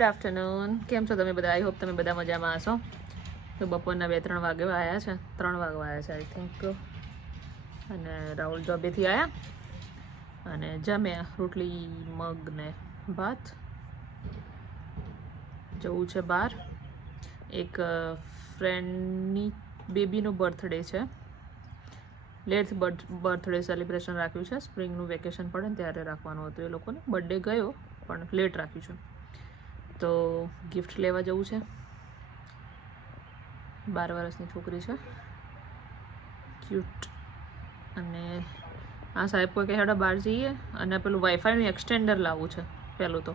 Good afternoon કેમ છો તમે બધા? આઈ હોપ તમે બધા મજામાં હશો. તો બપોરના બે ત્રણ વાગે આવ્યા છે. ત્રણ વાગવા આવ્યા છે આઈ થિંક અને રાહુલ જોબેથી આવ્યા અને જમ્યા રોટલી, મગ ને ભાત. જવું છે બહાર. એક ફ્રેન્ડની બેબીનો બર્થડે છે. લેટ બર્થ, બર્થડે સેલિબ્રેશન રાખ્યું છે. સ્પ્રિંગનું વેકેશન પડે ને ત્યારે રાખવાનું હતું એ લોકોને. બર્થડે ગયો, પણ લેટ રાખ્યું છે. તો ગિફ્ટ લેવા જવું છે. બાર વર્ષની છોકરી છે. ક્યુટ અને આ સાહેબ કોઈ કે હેડો બહાર જઈએ. અને પેલું વાઈફાઈનું એક્સટેન્ડર લાવવું છે પહેલું તો.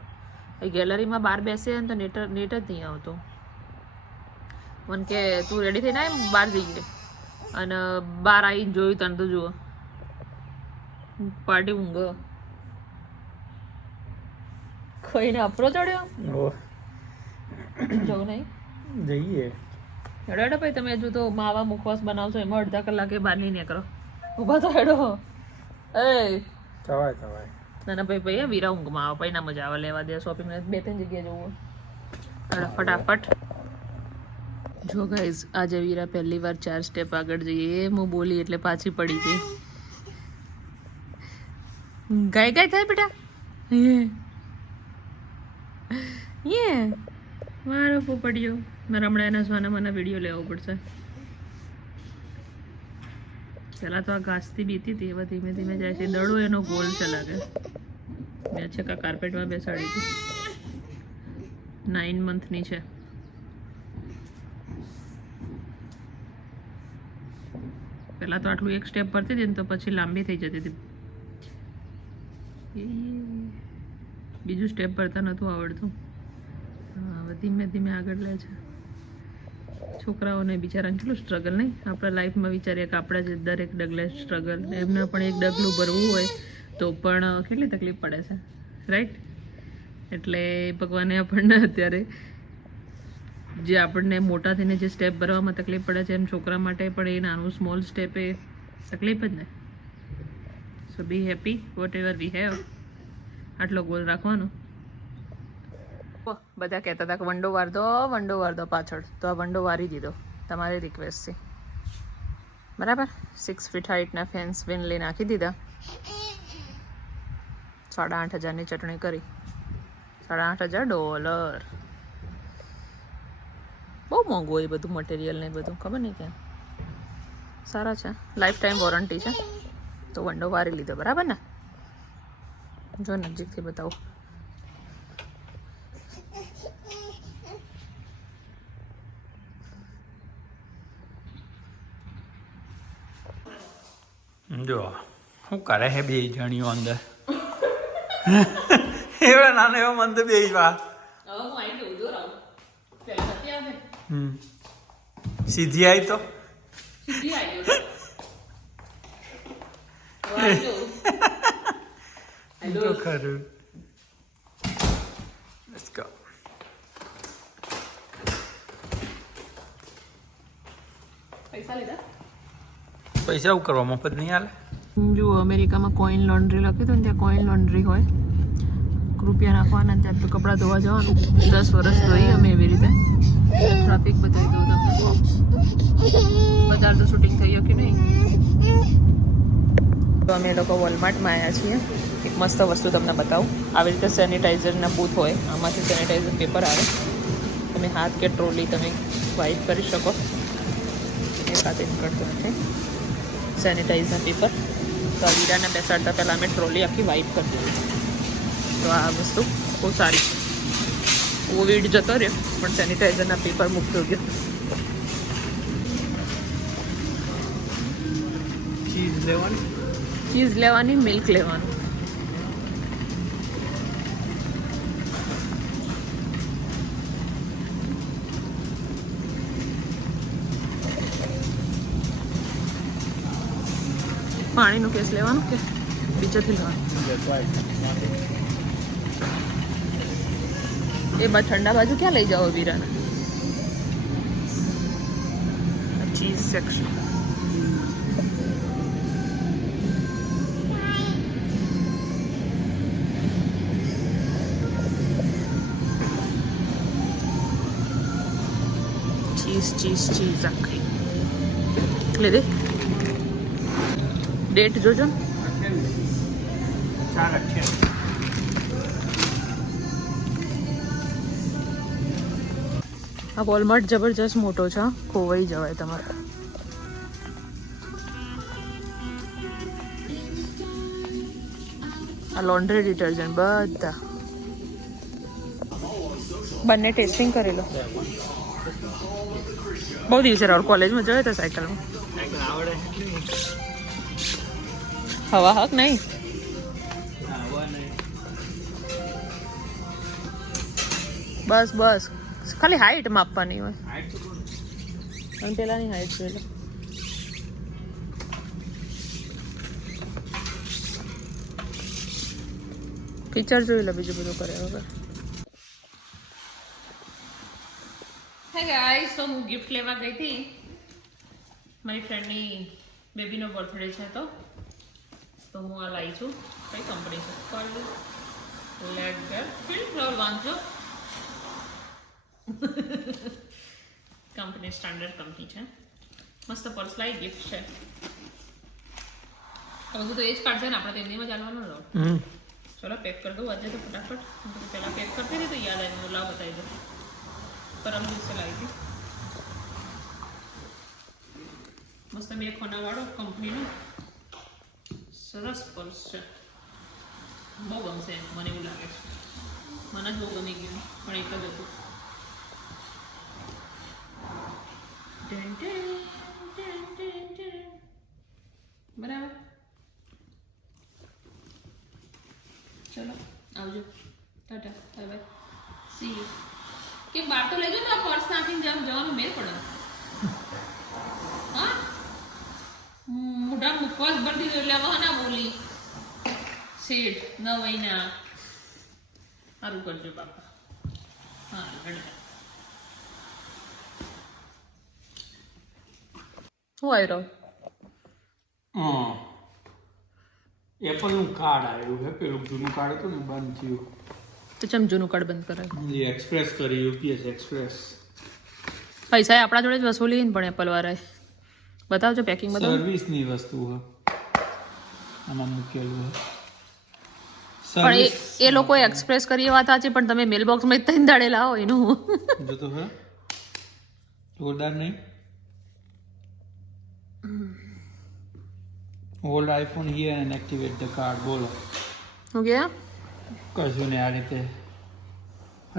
એ ગેલેરીમાં બહાર બેસીએ ને તો નેટ નેટ જ નહીં આવતો. મને કે, તું રેડી થઈને આય બહાર જઈએ. અને બહાર આવીને જોયું તને તો જુઓ. પાર્ટી ઊંઘ. કોઈને અપરો ચડ્યો? જવું નહીં? જઈએ. હેડો હેડો ભાઈ તમે હજુ તો માવા મુખવાસ બનાવશો એમાં અડધા કલાકે બહાર નહીં નીકળો. ઊભા તો હેડો. એ થવાય થવાય નાના ભાઈ ભાઈ વીરા ઊંઘમાં આવે પછી ના મજા આવે લેવા દે શોપિંગ બે ત્રણ જગ્યાએ જવું હેડો ફટાફટ. જો ગાઈઝ આજે વીરા પહેલી વાર ચાર સ્ટેપ આગળ જઈએ. એ હું બોલી એટલે પાછી પડી ગઈ. ગાય ગાય થાય બેટા. યે યે મારો પોપડિયો મારે હમણાં એના સોના મને વીડિયો લેવો પડશે. પહેલાં તો આ ઘાસથી બીતી હતી એવા ધીમે ધીમે જાય છે. દડો એનો ગોલ લાગે મેં છે કા કાર્પેટમાં બેસાડી હતી. નાઇન મંથની છે. પહેલાં તો આટલું એક સ્ટેપ ભરતી હતી ને તો પછી લાંબી થઈ જતી હતી. બીજું સ્ટેપ ભરતા નહોતું આવડતું. હવે ધીમે ધીમે આગળ લે છે. છોકરાઓને બિચારાને કેટલું સ્ટ્રગલ નહીં? આપણા લાઈફમાં વિચારીએ કે આપણા જે દરેક ડગલે સ્ટ્રગલ એમને પણ એક ડગલું ભરવું હોય તો પણ કેટલી તકલીફ પડે છે? રાઈટ એટલે ભગવાને આપણને અત્યારે જે આપણને મોટા થઈને જે સ્ટેપ ભરવામાં તકલીફ પડે છે, એમ છોકરા માટે પણ એ નાનું સ્મોલ સ્ટેપ એ તકલીફ જ ને. So be happy whatever we have આટલો ગોલ રાખવાનો. બધા કહેતા હતા કે વંડો વાર દો વંડો વાર દો પાછળ. તો આ વંડો વારી દીધો, તમારી રિક્વેસ્ટથી બરાબર? સિક્સ ફીટ હાઇટના ફેન્સ વિનલી નાખી દીધા. સાડા આઠ હજારની ચટણી કરી. સાડા આઠ હજાર ડોલર બહુ મોંઘું એ બધું મટીરિયલ ને બધું, ખબર નહીં ક્યાં. સારા છે. લાઈફ ટાઈમ વોરંટી છે. તો વંડો વારી લીધો, બરાબર ને? જો નજીકથી બતાવું. જો શું કરે હે બે જણીઓ અંદર? એવા નાના એવા મંદ બે વા સીધી આવી તો. તો. ખરું. Let's go. પૈસા લીધા? પૈસા એવું કરવા મફત નહીં હાલે? જુઓ, અમેરિકામાં કોઈન લોન્ડ્રી લખ્યું હતું ને ત્યાં કોઈન લોન્ડ્રી હોય. રૂપિયા નાખવાના ત્યાં તો કપડાં ધોવા જવાનું. દસ વર્ષ ધોઈ અમે એવી રીતે. ટ્રાફિક બતાવી દઉં તમને. બજાર તો શૂટિંગ થઈ કે નહીં? તો અમે લોકો વોલમાર્ટમાં આવ્યા છીએ. એક મસ્ત વસ્તુ તમને બતાવું. આવી રીતે સેનિટાઈઝરના બૂથ હોય, આમાંથી સેનિટાઈઝર પેપર આવે. તમે હાથ કે ટ્રોલી તમે વાઇપ કરી શકો. એ સાથે નીકળતું નથી. સેનિટાઈઝર પેપર તો અલીરાને બેસાડતા પહેલાં અમે ટ્રોલી આખી વાઇપ કરી દીધી. તો આ વસ્તુ બહુ સારી છે. કોવિડ જતો રહ્યો પણ સેનિટાઈઝરના પેપર મૂકતો ગયો ચીઝ લેવાની? ચીઝ લેવાની મિલ્ક લેવાનું. પાણીનું કેસ લેવાનું કે બીજેથી લેવાનું? એ બા ઠંડા બાજુ ક્યાં લઈ જાઓ વીરાને? Cheese section cheese cheese cheese આખી. લે દેખ ડેટ જોજો. આ વોલમાર્ટ જબરજસ્ત મોટો છે. ખોવાઈ જવાય તમારે. આ લોન્ડ્રી ડિટર્જન્ટ બધા. બંને ટેસ્ટિંગ કરેલો બહુ દિવસે રાहुल કોલેજમાં જોયો તો સાયકલમાં હવા હક નહીં? બસ બસ. ખાલી હાઈટ માપવાની હોય. હાઈટ તો કોણ? અને પેલાની હાઈટ જોઈ લો. ફીચર જોઈ લો બીજું બધું કરે હવે. હે ગાઈસ તો હું ગિફ્ટ લેવા ગઈ હતી. મારી ફ્રેન્ડની બેબીનો બર્થડે છે તો. તો હું આ લાવી છું. કઈ કંપની છે? ફ્લોર વાંચો કંપની સ્ટાન્ડર્ડ કંપની છે. મસ્ત પર્સલાઈ ગિફ્ટ છે. બધું તો એ જ કાઢશે ને આપણે તો એમનીમાં ચાલવાનું રહો ચલો પેક કરી દઉં આજે તો ફટાફટ. હું પહેલાં પેક કરતી હતી તો યાદ આવ્યું લાવ બતાવી દઉં પરમ દિવસે લાવી હતી. મસ્ત બે ખોનાવાળો કંપનીનો સરસ પર્સ છે. બહુ ગમશે મને એવું લાગે છે. મને જ બહુ ગમી ગયું, પણ એક જ હતું. બરાબર? ચલો, આવજો. Tata, bye bye. See you કે બહાર તો લઈ જાઓ ને આ પર્સ નાખીને જવાનું મેળ પડે હા મૂકવા જ ભરતી એટલે હવે ના બોલી. શેઠ ન વહીના સારું કરજો બાપા. હા ગણતા શું આવ્યો એપલનું કાર્ડ આવ્યું છે પેલું જૂનું કાર્ડ હતું ને બંધ થયું. તો ચમ જૂનું કાર્ડ બંધ કરાય? એ એક્સપ્રેસ કરી યુપીએસ એક્સપ્રેસ. પૈસા એ આપણા જોડે જ વસૂલી ને પણ એપલ વાળાએ બતાવજો પેકિંગ બતાવો. સર્વિસની વસ્તુ છે આમાં મૂકેલું છે પણ એ લોકો એક્સપ્રેસ કરી વાત છે પણ તમે મેલ બોક્સમાં ત્રણ દાડે લાવો એનું. જો તો હે. જોરદાર નહીં? Hold iPhone here and activate the card બોલો. શું ગયા કશું ને આ રીતે.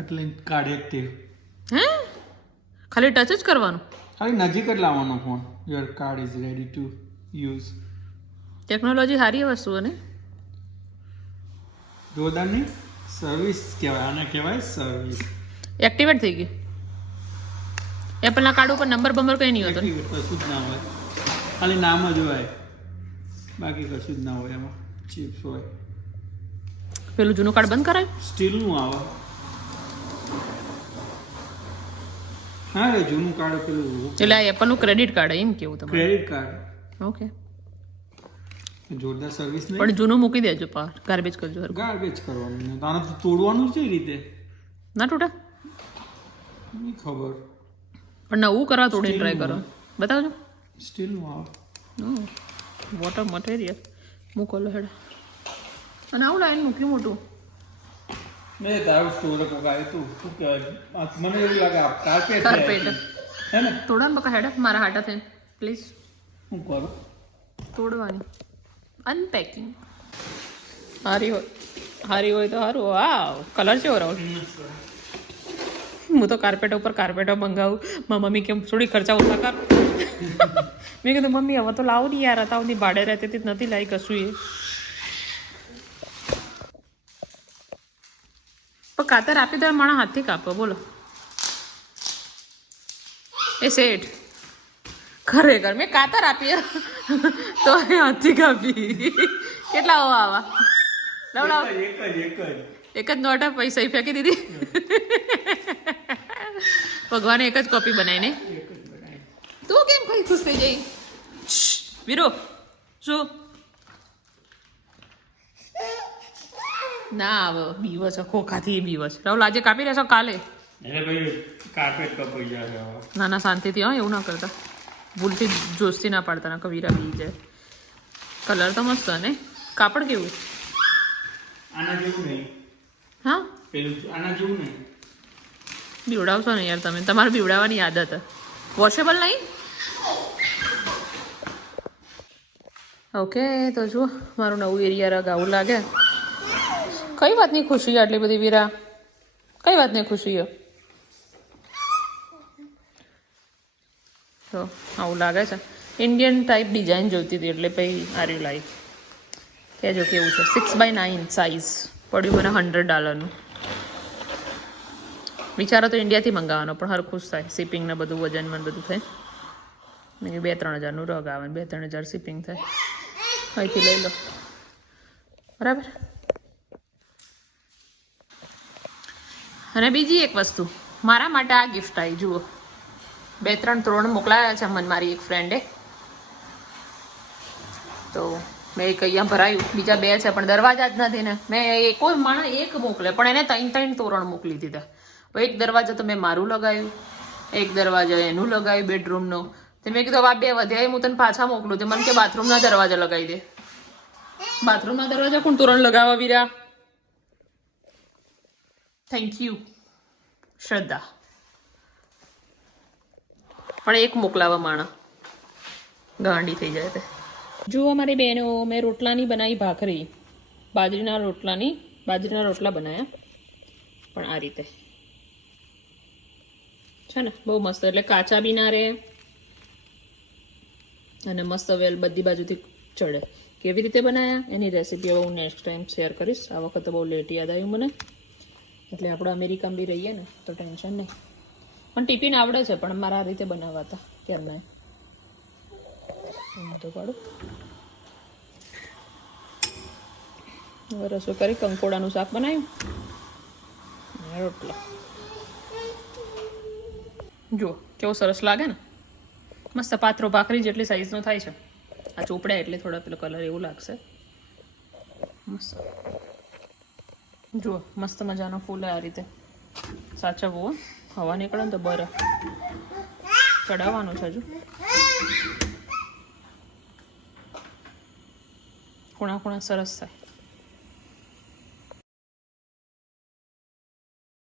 એટલે કાર્ડ એક્ટિવ હે? ખાલી ટચ જ કરવાનું? ખાલી નજીક જ લાવવાનો phone your card is ready to use technology સારી વસ્તુ ને? જોરદાર સર્વિસ કહેવાય. આને કહેવાય સર્વિસ એક્ટિવેટ થઈ ગઈ. એપલના કાર્ડ ઉપર નંબર બંબર કંઈ નહીં હોતો? કશું જ ના હોય. ખાલી નામ જ હોય. બાકી કશું જ ના હોય એમાં. ચિપ્સ હોય. પેલું જૂનું કાર્ડ બંધ કરાય? સ્ટીલનું આવે. હા રે જૂનું કાર્ડ પેલું એટલે આ એપલનું ક્રેડિટ કાર્ડ એમ કેવું તમારે? Credit card okay. જોરદાર સર્વિસ નહીં? પણ જૂનું મૂકી દેજો પાર ગાર્બેજ કરજો. ગાર્બેજ કરવાનું ને આને તો તોડવાનું છે રીતે? ના તૂટે નહીં ખબર. પણ નવું કરવા તોડીને ટ્રાય કરો. બતાવજો. સ્ટીલનું આવે. વોટર મટીરિયલ મૂકો લો હેડ. અને આવું લાઈન મૂક્યું મોટું. મેં તારું સ્ટોર કોક આવ્યું તું શું કહેવાય? મને એવું લાગે આ કાર્પેટ કાર્પેટ. હે ને? તોડા ને બકા હેડ મારા હાટા થઈને. પ્લીઝ હું કરું? તોડવાની. અનપેકિંગ હારી હોય. હારી હોય તો સારું વાવ કલર છે રાહુલ? હું તો કાર્પેટ ઉપર કાર્પેટો મંગાવું. મારા મમ્મી કેમ થોડી ખર્ચા ઓછા કર. મેં કીધું મમ્મી હવે તો લાવું નહીં યાર. હતા હું ભાડે રહેતી નથી લાવી કશું એ. પણ કાતર આપી દે મારા હાથથી કાપો બોલો. એ શેઠ. ખરેખર મેં કાતર આપી તો એ હાથથી કાપી. કેટલા હોવા આવા? એક જ નોટા પૈસા ફેંકી દીધી. ભગવાને એક જ કોપી બનાવીને તું કેમ કઈ ખુશ થઈ જઈ? વીરો શું? ના આવે બીવો છે ખોખાથી બીવો છે. રાહુલ આજે કાપી રહેશો કાલે? એટલે ભાઈ કાર્પેટ કપાઈ જશે ના ના શાંતિથી હા એવું ના કરતા. ભૂલથી જોશથી ના પાડતા ના કવિરા બી જાય. કલર તો મસ્ત ને? કાપડ કેવું? આના જેવું નહીં. હા? પેલું આના જેવું નહીં. બીવડાવશો ને યાર તમે. તમારે બીવડાવવાની આદત વોશેબલ નહીં? ઓકે તો જુઓ મારું નવું એરિયા રગ આવું લાગે. કઈ વાતની ખુશી આટલી બધી વીરા? કઈ વાતની ખુશી તો આવું લાગે છે. ઇન્ડિયન ટાઈપ ડિઝાઇન જોઈતી હતી એટલે પછી યુ લાઈક કહેજો કેવું છે. સિક્સ બાય નાઇન સાઇઝ પડ્યું મને હંડ્રેડ ડોલરનું વિચારો તો ઇન્ડિયાથી મંગાવવાનો, પણ હર ખુશ થાય. શિપિંગને બધું, વજન ને બધું થાય. મેં બે ત્રણ હજારનું રગ આવે બે ત્રણ હજાર શિપિંગ થાય. અહીંથી લઈ લો. બરાબર? અને બીજી એક વસ્તુ. મારા માટે આ ગિફ્ટ આવી, જુઓ. બે, ત્રણ તોરણ મોકલાયા છે મને મારી એક ફ્રેન્ડે તો મેં એક અહીંયા ભરાયું. બીજા બે છે, પણ દરવાજા જ નથી ને. મેં કોઈ માણસ એક મોકલે, પણ એને ત્રણ ત્રણ તોરણ મોકલી દીધા. એક દરવાજો તો મેં મારું લગાવ્યું. એક દરવાજો એનું લગાવ્યું બેડરૂમનો તે મેં કીધું આ બે વધ્યા હું તને પાછા મોકલું. તે મને કે બાથરૂમના દરવાજા લગાવી દે. બાથરૂમના દરવાજા કોણ તોરણ લગાવવા, વીરા? થેન્ક યુ શ્રદ્ધા પણ એક મોકલાવા માણા. ગાંડી થઈ જાય તે. જુઓ મારી બહેનો, મેં રોટલાની બનાવી ભાખરી. બાજરીના રોટલાની, બાજરીના રોટલા બનાવ્યા પણ આ રીતે. છે ને? બહુ મસ્ત. એટલે કાચા બી ના રહે. અને મસ્ત વેલ બધી બાજુથી ચડે. કેવી રીતે બનાવ્યા એની રેસીપી હું નેક્સ્ટ ટાઈમ શેર કરીશ. આ વખતે બહુ લેટ યાદ આવ્યું મને. એટલે આપણે અમેરિકામાં બી રહીએ ને, તો ટેન્શન નહીં. પણ ટિફિન આવડે છે, પણ મારા આ રીતે બનાવાતા હું તો પાડું. હવે રસોઈ કરી, કંકોડાનું શાક બનાવ્યું. રોટલા. જુઓ, કેવો સરસ લાગે ને. મસ્ત પાત્રો ભાખરી જેટલી સાઈઝનો થાય છે. આ ચોપડ્યા એટલે થોડા પેલો કલર એવું લાગશે. મસ્ત. જુઓ, મસ્ત મજાનો ફૂલ આ રીતે. સાચવવો. હવા નીકળે ને તો બર ચડાવવાનું છે હજુ. ખૂણા ખૂણા સરસ થાય.